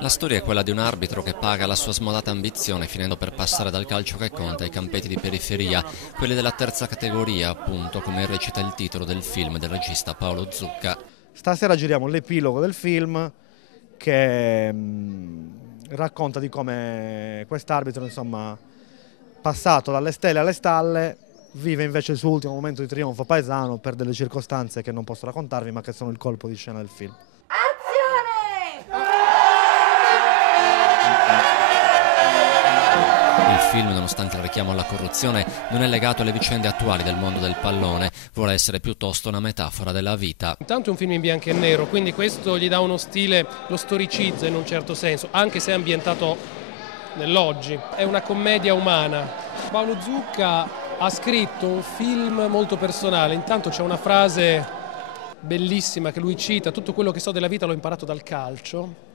La storia è quella di un arbitro che paga la sua smodata ambizione finendo per passare dal calcio che conta ai campetti di periferia, quelli della terza categoria, appunto, come recita il titolo del film del regista Paolo Zucca. Stasera giriamo l'epilogo del film che racconta di come quest'arbitro, insomma, passato dalle stelle alle stalle, vive invece il suo ultimo momento di trionfo paesano per delle circostanze che non posso raccontarvi, ma che sono il colpo di scena del film. Il film, nonostante il richiamo alla corruzione, non è legato alle vicende attuali del mondo del pallone, vuole essere piuttosto una metafora della vita. Intanto è un film in bianco e nero, quindi questo gli dà uno stile, lo storicizza in un certo senso, anche se è ambientato nell'oggi. È una commedia umana. Paolo Zucca ha scritto un film molto personale, intanto c'è una frase bellissima che lui cita: tutto quello che so della vita l'ho imparato dal calcio.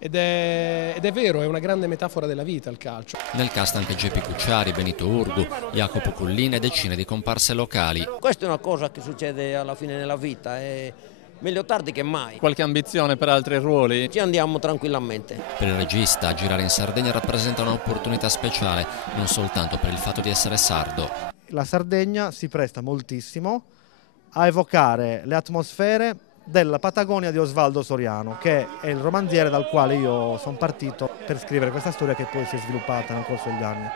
Ed è vero, è una grande metafora della vita il calcio. Nel cast anche Geppi Cucciari, Benito Urgu, Jacopo Cullina e decine di comparse locali. Questa è una cosa che succede alla fine nella vita, è meglio tardi che mai. Qualche ambizione per altri ruoli? Ci andiamo tranquillamente. Per il regista, girare in Sardegna rappresenta un'opportunità speciale, non soltanto per il fatto di essere sardo. La Sardegna si presta moltissimo a evocare le atmosfere della Patagonia di Osvaldo Soriano, che è il romanziere dal quale io sono partito per scrivere questa storia che poi si è sviluppata nel corso degli anni.